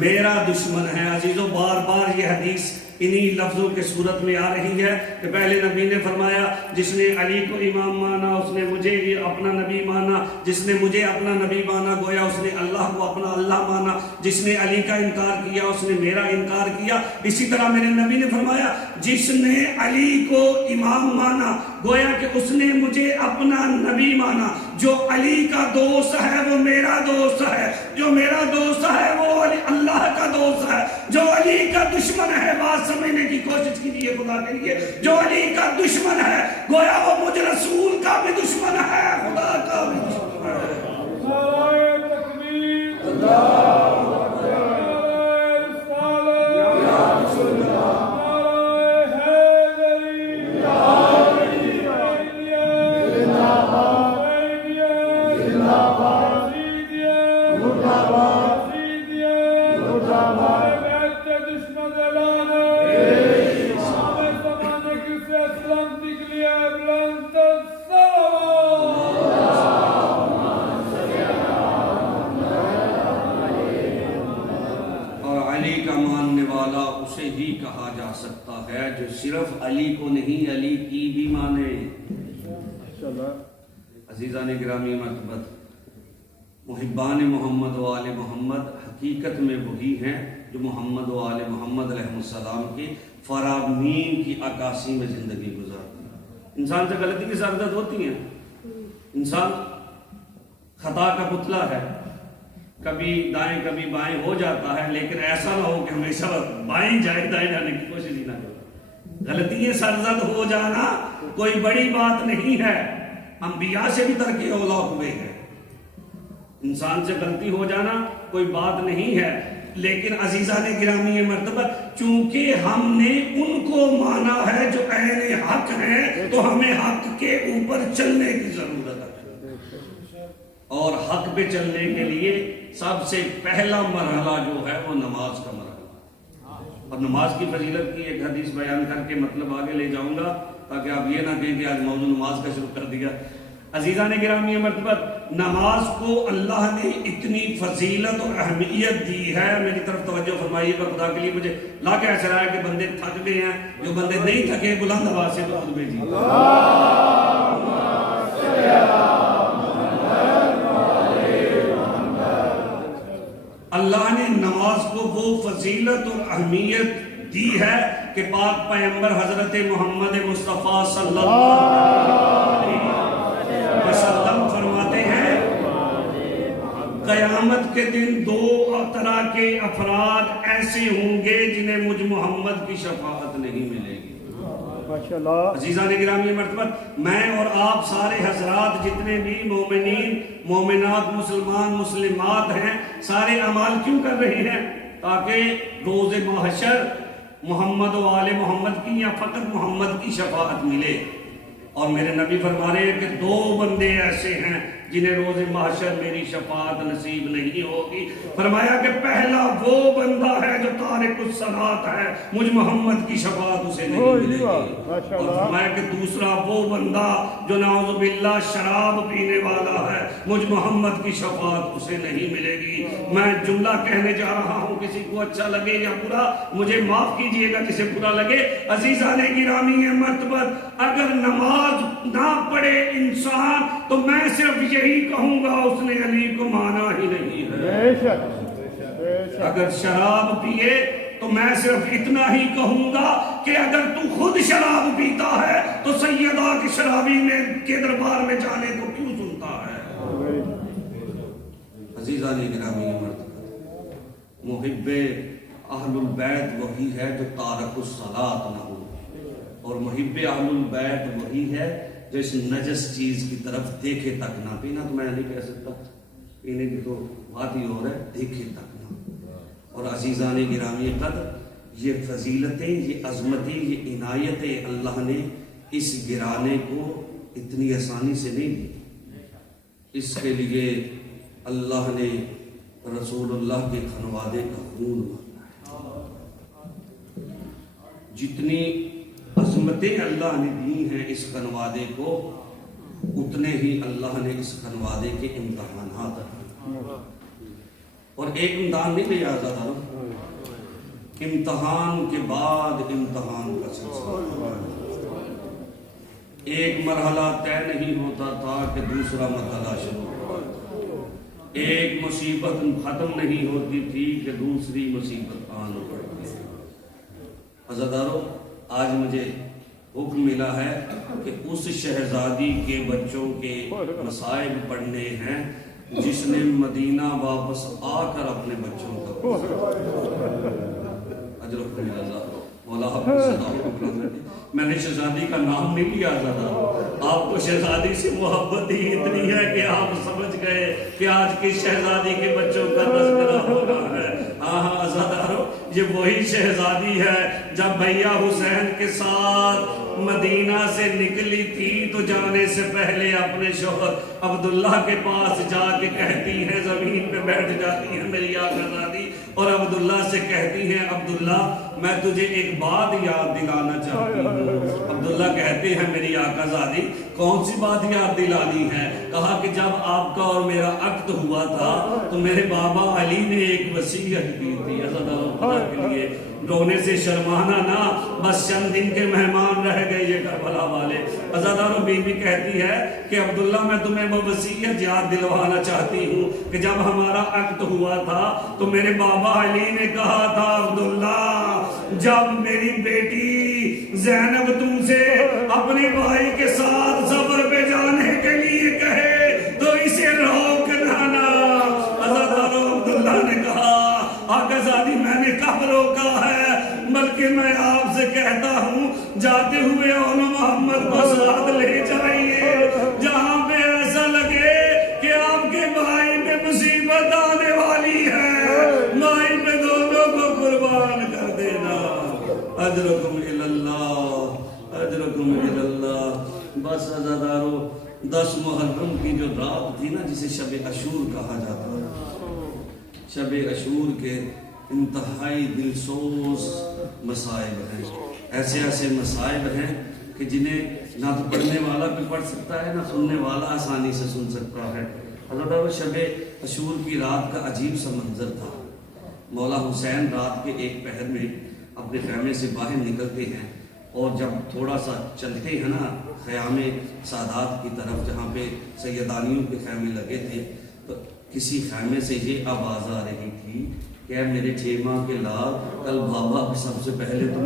میرا دشمن ہے۔ عزیزوں بار بار یہ حدیث انہی لفظوں کے صورت میں آ رہی ہے کہ پہلے نبی نے فرمایا جس نے علی کو امام مانا اس نے مجھے اپنا نبی مانا، جس نے مجھے اپنا نبی مانا گویا اس نے اللہ کو اپنا اللہ مانا، جس نے علی کا انکار کیا اس نے میرا انکار کیا۔ اسی طرح میرے نبی نے فرمایا جس نے علی کو امام مانا گویا کہ اس نے مجھے اپنا نبی مانا، جو علی کا دوست ہے وہ میرا دوست ہے، جو میرا دوست ہے وہ اللہ کا دوست ہے، جو علی کا دشمن ہے بات سمجھنے کی کوشش کیجیے خدا کے لیے، جو علی کا دشمن ہے گویا وہ مجھ رسول کا بھی دشمن ہے، خدا کا بھی دشمن ہے۔ نعرہ تکبیر، اللہ کہا جا سکتا ہے جو صرف علی کو نہیں علی کی بھی مانے۔ عزیزان گرامی مرتبت محبان محمد و آل محمد حقیقت میں وہی ہیں جو محمد و آل محمد علیہ السلام کی فرامین کی عکاسی میں زندگی گزارتے ہیں۔ انسان سے غلطی کی زیادت ہوتی ہیں، انسان خطا کا پتلا ہے، کبھی دائیں کبھی بائیں ہو جاتا ہے، لیکن ایسا نہ ہو کہ ہمیشہ بائیں جائے دائیں جانے کی کوشش ہی نہ کرے۔ غلطی سرزد ہو جانا کوئی بڑی بات نہیں ہے، انبیاء سے بھی ترقی اولا ہوئے ہیں، انسان سے غلطی ہو جانا کوئی بات نہیں ہے، لیکن عزیزان گرامی مرتبہ چونکہ ہم نے ان کو مانا ہے جو عین حق ہیں تو ہمیں حق کے اوپر چلنے کی ضرورت ہے، اور حق پہ چلنے کے لیے سب سے پہلا مرحلہ جو ہے وہ نماز کا مرحلہ ہے۔ اور نماز کی فضیلت کی ایک حدیث بیان کر کے مطلب آگے لے جاؤں گا تاکہ آپ یہ نہ کہیں کہ آج موضوع نماز کا شروع کر دیا۔ عزیزان گرامی مرتبت، نماز کو اللہ نے اتنی فضیلت اور اہمیت دی ہے. میری طرف توجہ فرمائیے گا خدا کے لیے. مجھے لا کے ایسا رہا ہے کہ بندے تھک گئے ہیں. جو بندے نہیں تھکے بلند آواز سے درود بھیجیے. اللہ نے نماز کو وہ فضیلت اور اہمیت دی ہے کہ پاک پیغمبر حضرت محمد مصطفیٰ صلی اللہ علیہ وسلم فرماتے ہیں قیامت کے دن دو طرح کے افراد ایسے ہوں گے جنہیں مجھ محمد کی شفاعت نہیں ملے گی. عزیزان گرامی مرتبت، میں اور آپ سارے حضرات جتنے بھی مومنین مومنات مسلمان مسلمات ہیں سارے اعمال کیوں کر رہے ہیں؟ تاکہ روز محشر محمد و آل محمد کی یا فقط محمد کی شفاعت ملے. اور میرے نبی فرما رہے ہیں کہ دو بندے ایسے ہیں جنہیں روز محشر میری شفاعت نصیب نہیں ہوگی. فرمایا کہ پہلا وہ بندہ ہے جو تارک الصلاۃ ہے، مجھ محمد کی شفاعت اسے نہیں ملے گی. اور فرمایا کہ دوسرا وہ بندہ جو نعوذ باللہ شراب پینے والا ہے، مجھ محمد کی شفاعت اسے نہیں ملے گی. میں جملہ کہنے جا رہا ہوں، کسی کو اچھا لگے یا برا مجھے معاف کیجئے گا جسے برا لگے. عزیزان گرامی مرتبت، اگر نماز نہ پڑھے انسان تو میں صرف یہی کہوں گا اس نے علی کو مانا ہی نہیں ہے. اگر شراب پیے تو میں صرف اتنا ہی کہوں گا کہ اگر تو خود شراب پیتا ہے تو سیدہ کے شرابی میں کے دربار میں جانے کو کیوں سنتا ہے؟ عزیزان گرامی مرتبت، محب اہل البیت وہی ہے جو تارک الصلاۃ نہ ہو، اور محب اہل البیت وہی ہے جو اس نجس چیز کی طرف دیکھے تک نہ. پینا تو میں نہیں کہہ سکتا، پینے کی تو بات ہی اور ہے، دیکھے تک نہ. اور عزیزان گرامی قدر، یہ فضیلتیں، یہ عظمتیں، یہ عنایتیں اللہ نے اس گرانے کو اتنی آسانی سے نہیں دی. اس کے لیے اللہ نے رسول اللہ کے خنوادے کا خون مانگا ہے. جتنی عظمتیں اللہ نے دی ہیں اس خنوادے کو، اتنے ہی اللہ نے اس خنوادے کے امتحانات رکھے. اور ایک امتحان نہیں لیا جاتا، امتحان کے بعد امتحان کا سلسلہ. ایک مرحلہ طے نہیں ہوتا تھا کہ دوسرا مرحلہ شروع ہوتا. ایک مصیبت ختم نہیں ہوتی تھی کہ دوسری مصیبت آن پڑتی. عزادارو، آج مجھے حکم ملا ہے کہ اس شہزادی کے بچوں کے مصائب پڑھنے ہیں جس نے مدینہ واپس آ کر اپنے بچوں کا مولا حافظ میں نے شہزادی کا نام نہیں لیا تھا. آپ کو شہزادی سے محبت ہی اتنی ہے کہ آپ سمجھ گئے کہ آج کی شہزادی کے بچوں کا تذکرہ ہو رہا ہے. ہاں عزادارو، یہ وہی شہزادی ہے جب بھیا حسین کے ساتھ مدینہ سے نکلی تھی تو جانے سے پہلے اپنے شوہر عبداللہ کے پاس جا کے کہتی ہے، زمین پہ بیٹھ جاتی ہے میری آقازادی، اور عبداللہ سے کہتی ہیں عبداللہ میں تجھے ایک بات یاد دلانا چاہتی ہوں. عبداللہ کہتے ہیں میری آقازادی کون سی بات یاد دلانی ہے؟ کہا کہ جب آپ کا اور میرا عقد ہوا تھا تو میرے بابا علی نے ایک وصیت کی تھی. خدا کے لیے رونے سے شرمانا نہ، بس چند دن کے مہمان رہ گئے یہ کربلا والے. عزادارو، بی بی کہتی ہے کہ عبداللہ میں تمہیں وہ وصیت یاد دلوانا چاہتی ہوں کہ جب ہمارا عقد ہوا تھا تو میرے بابا علی نے کہا تھا عبداللہ جب میری بیٹی زینب تم سے اپنے بھائی کے ساتھ سفر پہ جانے کے لیے کہے تو اسے روکنا نہ. عزادارو، عبداللہ نے کہا آقازادی میں نے کب روکا ہے، بلکہ میں آپ سے کہتا ہوں جاتے ہوئے اول محمد کو ساتھ لے جائیے جہاں پہ ایسا لگے کہ آپ کے بھائی پہ مصیبت آنے والی ہے، بھائی پہ دونوں کو قربان کر دینا. اجرکم الاللہ، اجرکم الاللہ. بس عزادارو، 10 محرم کی جو رات تھی نا جسے شب عاشور کہا جاتا ہے، شب عاشور کے انتہائی دلسوز مصائب ہیں. ایسے ایسے مصائب ہیں کہ جنہیں نہ تو پڑھنے والا بھی پڑھ سکتا ہے، نہ سننے والا آسانی سے سن سکتا ہے۔ حضرت شب عاشور کی رات کا عجیب سا منظر تھا۔ مولا حسین رات کے ایک پہر میں اپنے خیمے سے باہر نکلتے ہیں، اور جب تھوڑا سا چلتے ہیں نا خیام سادات کی طرف جہاں پہ سیدانیوں کے خیمے لگے تھے، تو کسی خیمے سے یہ آواز آ رہی تھی کہ اے میرے 6 ماہ کے لال، کل بابا سب سے پہلے تم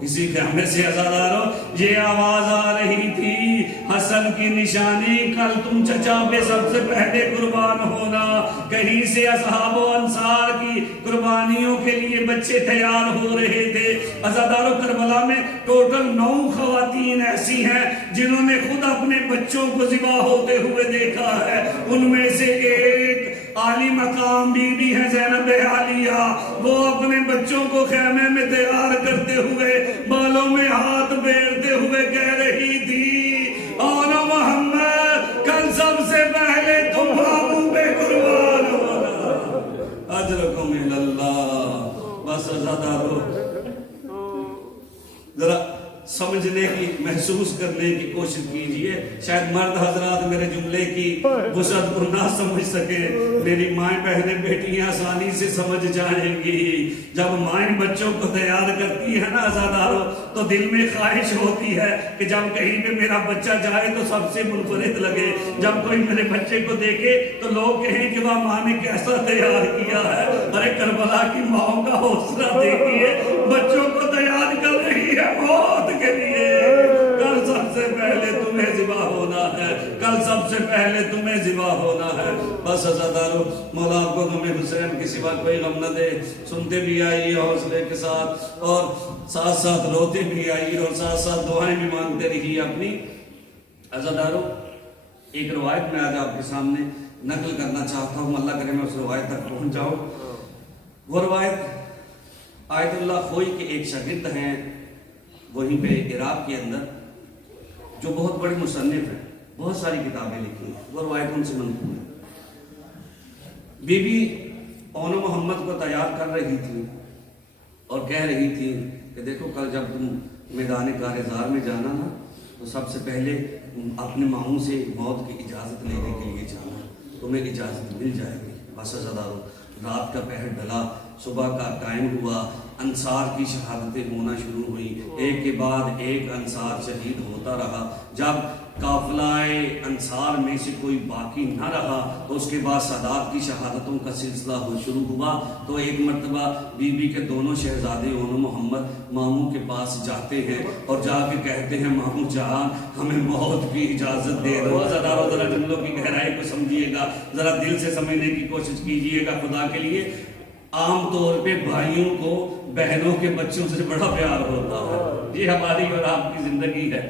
کسی خیمے سے عزادارو یہ آواز آ رہی تھی، حسن کی نشانی، کل تم چچا پہ سب سے پہلے قربان ہونا۔ کہیں سے اصحاب و انصار کی قربانیوں کے لیے بچے تیار ہو رہے تھے۔ عزادارو کربلا میں ٹوٹل 9 خواتین ایسی ہیں جنہوں نے خود اپنے بچوں کو ذبح ہوتے ہوئے دیکھا ہے۔ ان میں سے ایک عالی مقام بی بی ہے زینب عالیہ، وہ اپنے بچوں کو خیمے میں تیار کرتے ہوئے بالوں میں ہاتھ بیڑتے ہوئے کہہ رہی تھی، اونا محمد کل سب سے پہلے تم بابو پہ قربان ہونا، اجرکم اللہ۔ بس عزادارو ذرا سمجھنے کی، محسوس کرنے کی کوشش کیجئے۔ شاید مرد حضرات میرے جملے کی وسعت کو نہ سمجھ سکے، میری مائیں بہنیں بیٹیاں آسانی سے سمجھ جائیں گی۔ جب مائیں بچوں کو تیار کرتی ہے نا عزادارو، تو دل میں خواہش ہوتی ہے کہ جب کہیں پہ میرا بچہ جائے تو سب سے منفرد لگے، جب کوئی میرے بچے کو دیکھے تو لوگ کہیں کہ وہ ماں نے کیسا تیار کیا ہے۔ ارے کربلا کی ماں کا حوصلہ دیکھیے، بچوں کو تیار کر رہی ہے موت کے لیے۔ کل سب سے پہلے تمہیں ذبح ہونا ہے، کل سب سے پہلے تمہیں ذبح ہونا ہے۔ بس عزادارو مولا آپ کو غم حسین کے سوا کوئی غم نہ دے، سنتے بھی آئیے حوصلے کے ساتھ، اور ساتھ ساتھ روتے بھی آئیے، اور ساتھ ساتھ دعائیں بھی مانگتے رہیے اپنی۔ عزادارو ایک روایت میں آج آپ کے سامنے نقل کرنا چاہتا ہوں، اللہ کرے میں اس روایت تک پہنچ جاؤں۔ وہ روایت آیت اللہ خوئی کے ایک شاگرد ہیں وہیں پہ عراق کے اندر، جو بہت بڑے مصنف ہیں، بہت ساری کتابیں لکھی ہیں، وہ روایت ان سے منقول ہے۔ بی بی اونا محمد کو تیار کر رہی تھی اور کہہ رہی تھی کہ دیکھو کل جب تم میدان کارزار میں جانا نا، تو سب سے پہلے اپنے ماموں سے موت کی اجازت لینے کے لیے جانا، تمہیں اجازت مل جائے گی۔ بس عزادارو رات کا پہر ڈلا، صبح کا ٹائم ہوا، انصار کی شہادتیں ہونا شروع ہوئی، ایک کے بعد ایک انصار شہید ہوتا رہا۔ جب قافلہ انصار میں سے کوئی باقی نہ رہا تو اس کے بعد سادات کی شہادتوں کا سلسلہ شروع ہوا۔ تو ایک مرتبہ بی بی کے دونوں شہزادے اونا محمد ماموں کے پاس جاتے ہیں اور جا کے کہتے ہیں ماموں جان ہمیں موت کی اجازت دے دو۔ ذرا جملوں کی گہرائی کو سمجھیے گا، ذرا دل سے سمجھنے کی کوشش کیجئے گا خدا کے لیے۔ عام طور پہ بھائیوں کو بہنوں کے بچوں سے بڑا پیار ہوتا ہے، یہ ہماری اور آپ کی زندگی ہے۔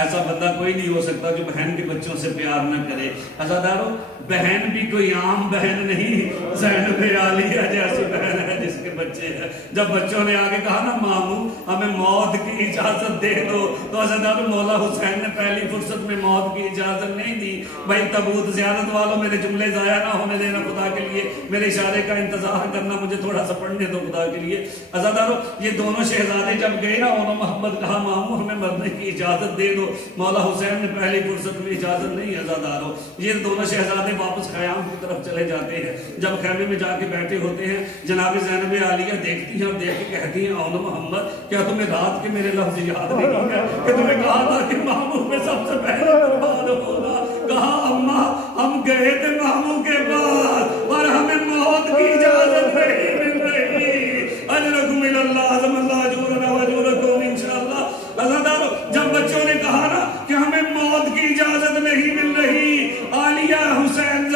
ایسا بندہ کوئی نہیں ہو سکتا جو بہن کے بچوں سے پیار نہ کرے۔ عزادارو بہن بھی کوئی عام بہن نہیں، زینب عالیہ جیسی بہن ہے جس کے بچے ہیں۔ جب بچوں نے آگے کہا نا ماموں ہمیں موت کی اجازت دے دو، تو عزادارو مولا حسین نے پہلی فرصت میں موت کی اجازت نہیں دی۔ بھائی تبوت زیارت والوں میرے جملے ضائع نہ ہونے دینا خدا کے لیے، میرے اشارے کا انتظار کرنا، مجھے تھوڑا سا پڑھنے دو خدا کے لیے۔ عزادارو یہ دونوں شہزادے جب گئے نا، اونا محمد کہا ماموں ہمیں مرنے کی اجازت دے دو، مولا حسین نے پہلی فرصت میں اجازت نہیں۔ عزادارو یہ دونوں شہزادے واپس خیام کی طرف چلے جاتے ہیں۔ جب خیمے میں جا کے بیٹھے ہوتے ہیں، جناب زینب عالیہ دیکھتی ہیں اور دیکھ کے کہتی ہیں اونا محمد کیا تمہیں رات کے میرے لفظ یاد نہیں ہے کہ تمہیں کہا تھا کہ ماموں میں سب سے پہلے قربان ہونا؟ کہا اماں ہم گئے تھے ماموں کے پاس پر ہمیں موت کی اجازت نہیں مل رہی۔ اجرکم اللہ عظم اللہ اجورنا واجورکم انشاءاللہ۔ عزادارو جب بچوں نے کہا نا کہ ہمیں موت کی اجازت نہیں مل رہی، عالیہ حسین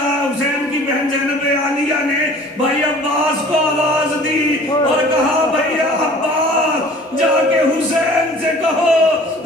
کی بہن زینب عالیہ نے بھائی عباس کو آواز دی اور کہا بھیا عباس جا کے حسین سے کہو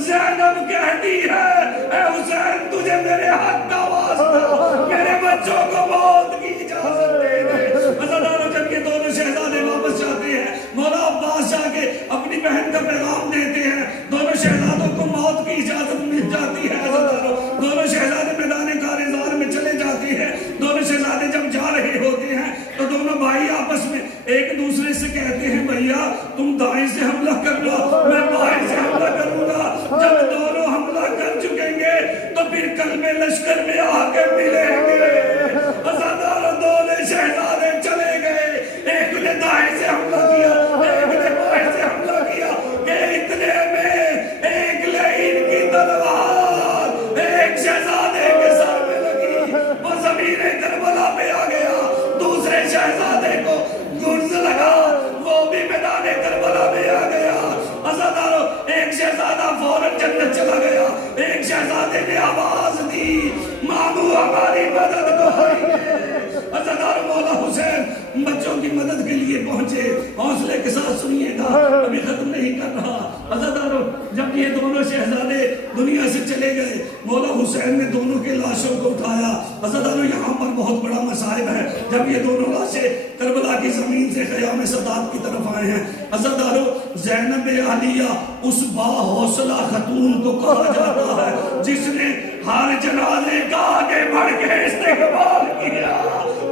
زینب کہتی ہے اے حسین تجھے میرے حق کا واسطہ میرے بچوں کو موت کی اجازت دے دے۔ عزادارو جب یہ دونوں شہزادے واپس جاتے ہیں، مولا عباس جا کے اپنی بہن کا پیغام دیتے ہیں، دونوں شہزادوں کو موت کی اجازت مل جاتی ہے۔ عزادارو دونوں شہزادے میدان کارزار میں چلے جاتے ہیں۔ دونوں شہزادے جب جا رہے ہوتے ہیں تو دونوں بھائی آپس میں ایک دوسرے سے کہتے ہیں بھیا تم دائیں سے حملہ کرنا، میں بائیں سے حملہ کروں گا. جب دونوں حملہ کر چکیں گے تو پھر کل میں لشکر میں آ کے ملیں گے. عزادار دونوں شہزادے چلے گئے. ایک نے دائیں سے حملہ کیا، ایک نے بائیں سے حملہ کیا کہ اتنے میں ایک لعین کی تلوار ایک شہزادے کے سر میں لگی، وہ زمین کربلا پہ آ گیا. دوسرے شہزادے کو گرز لگا، وہ بھی میدان کربلا میں آ گیا. عزادارو ایک شہزادہ فوراً جنت چلا گیا. ایک شہزادے نے آواز دی، مامو ہماری مدد کو آئیں گے. عزادارو مولا حسین بچوں کی مدد کے لیے پہنچے. حوصلے کے ساتھ سنیے گا، ابھی ختم نہیں کر رہا. عزادارو جب یہ دونوں شہزادے دنیا سے چلے گئے، مولا حسین نے دونوں کے لاشوں کو اٹھایا. عزادارو یہاں پر بہت بڑا مصائب ہے. جب یہ دونوں لاشیں کربلا کی زمین سے خیام سادات کی طرف آئے ہیں، عزادارو زینب عالیہ اس با حوصلہ خاتون کو کہا جاتا ہے جس نے ہر جنازے کا آگے بڑھ کے استقبال کیا،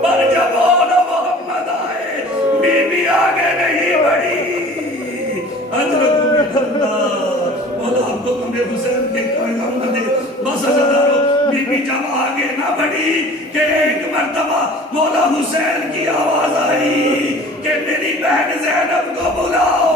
پر جب مولا محمد آئے بی بی آگے نہیں بڑھی. حضرت مولا آپ کو کمرے حسین کے پیغام نہ دے. بس عزادارو بی بی جب آگے نہ بڑھی کہ ایک مرتبہ مولا حسین کی آواز آئی کہ میری بہن زینب کو بلاؤ.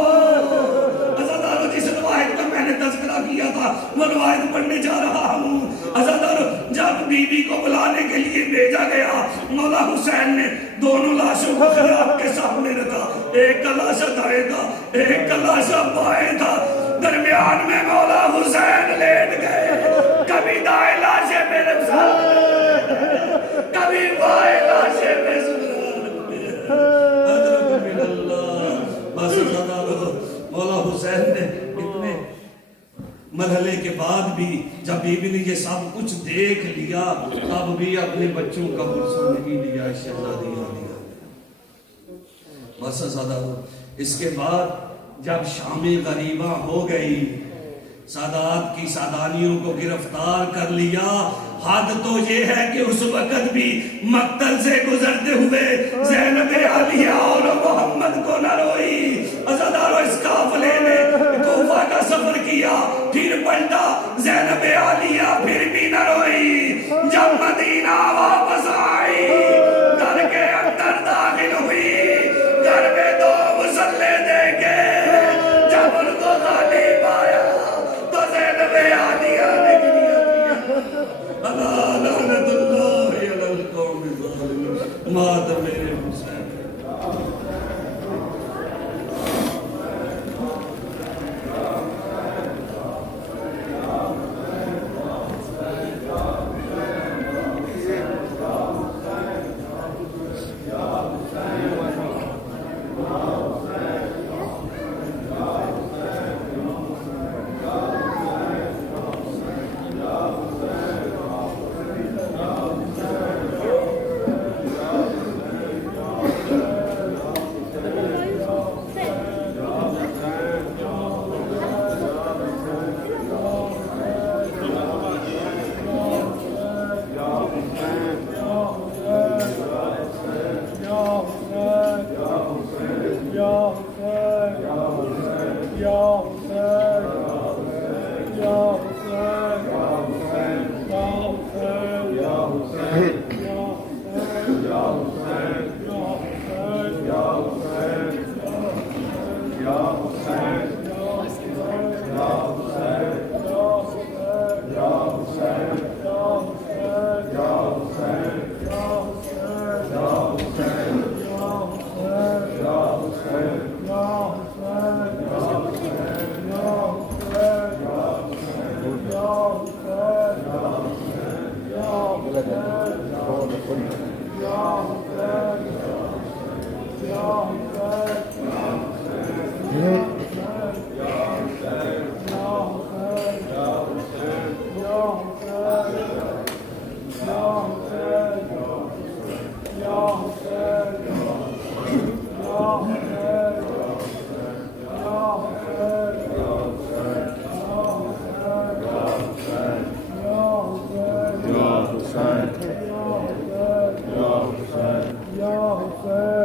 عزادارو جس روایت کا میں نے تذکرہ کیا تھا وہ روایت پڑھنے جا رہا ہوں. عزادارو جب بی بی کو بلانے کے لیے بھیجا گیا، مولا حسین نے دونوں لاشوں کو خیام کے سامنے رکھا. ایک کا لاشا دائیں تھا، ایک کا لاشا بائیں تھا. درمیان میں مولا حسین لیٹ گئے. کبھی دائیں لاشے میرے سامنے، کبھی بائیں لاشے میں سبحان اللہ. بس عزادارو مولا حسین نے اتنے مرحلے کے بعد بھی جب بی بی نے یہ سب کچھ دیکھ لیا، تب بھی اپنے بچوں کا غصہ نہیں لیا. شہزادی عالیہ بس عزادارو اس کے بعد جب شام غریبہ ہو گئی، سادات کی سادانیوں کو گرفتار کر لیا. حد تو یہ ہے کہ اس وقت بھی مقتل سے گزرتے ہوئے زینب عالیہ اور محمد کو نہ روئی. عزادارو اس قافلے نے کوفہ کا سفر کیا، پھر پلٹا. زینب عالیہ پھر بھی نہ روئی. جب مدینہ واپس آئی، گھر کے اندر داخل ہوئی، گھر میں دو مسلح دیکھے. جب ان کو غالب آیا تو زینب عالیہ نے لعنت اللہ علی القوم الظالمین. مادر میرے حسین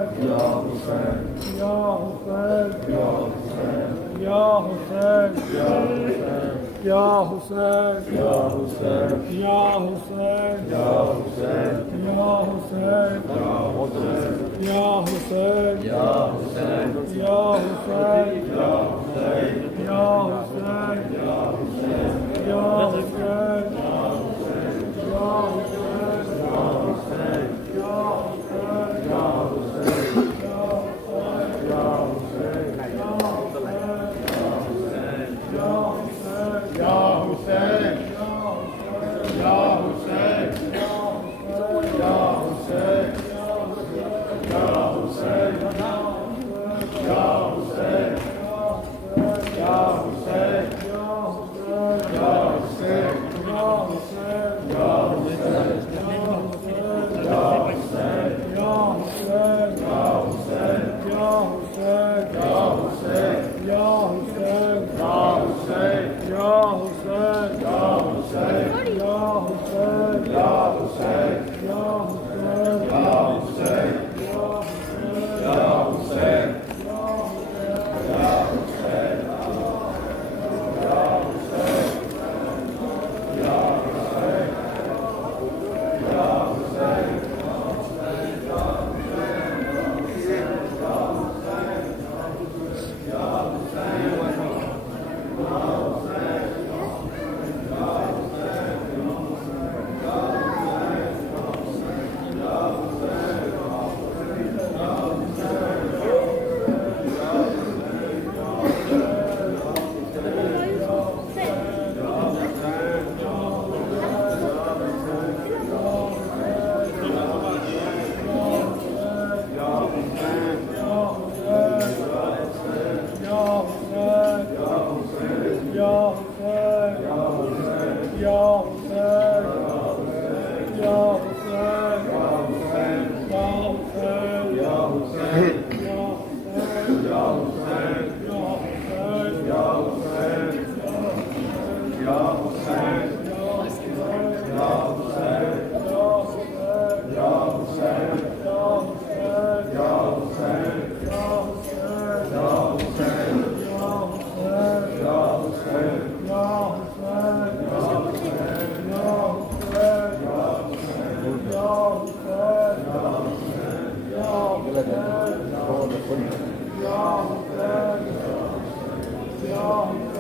یا حسین Yeah.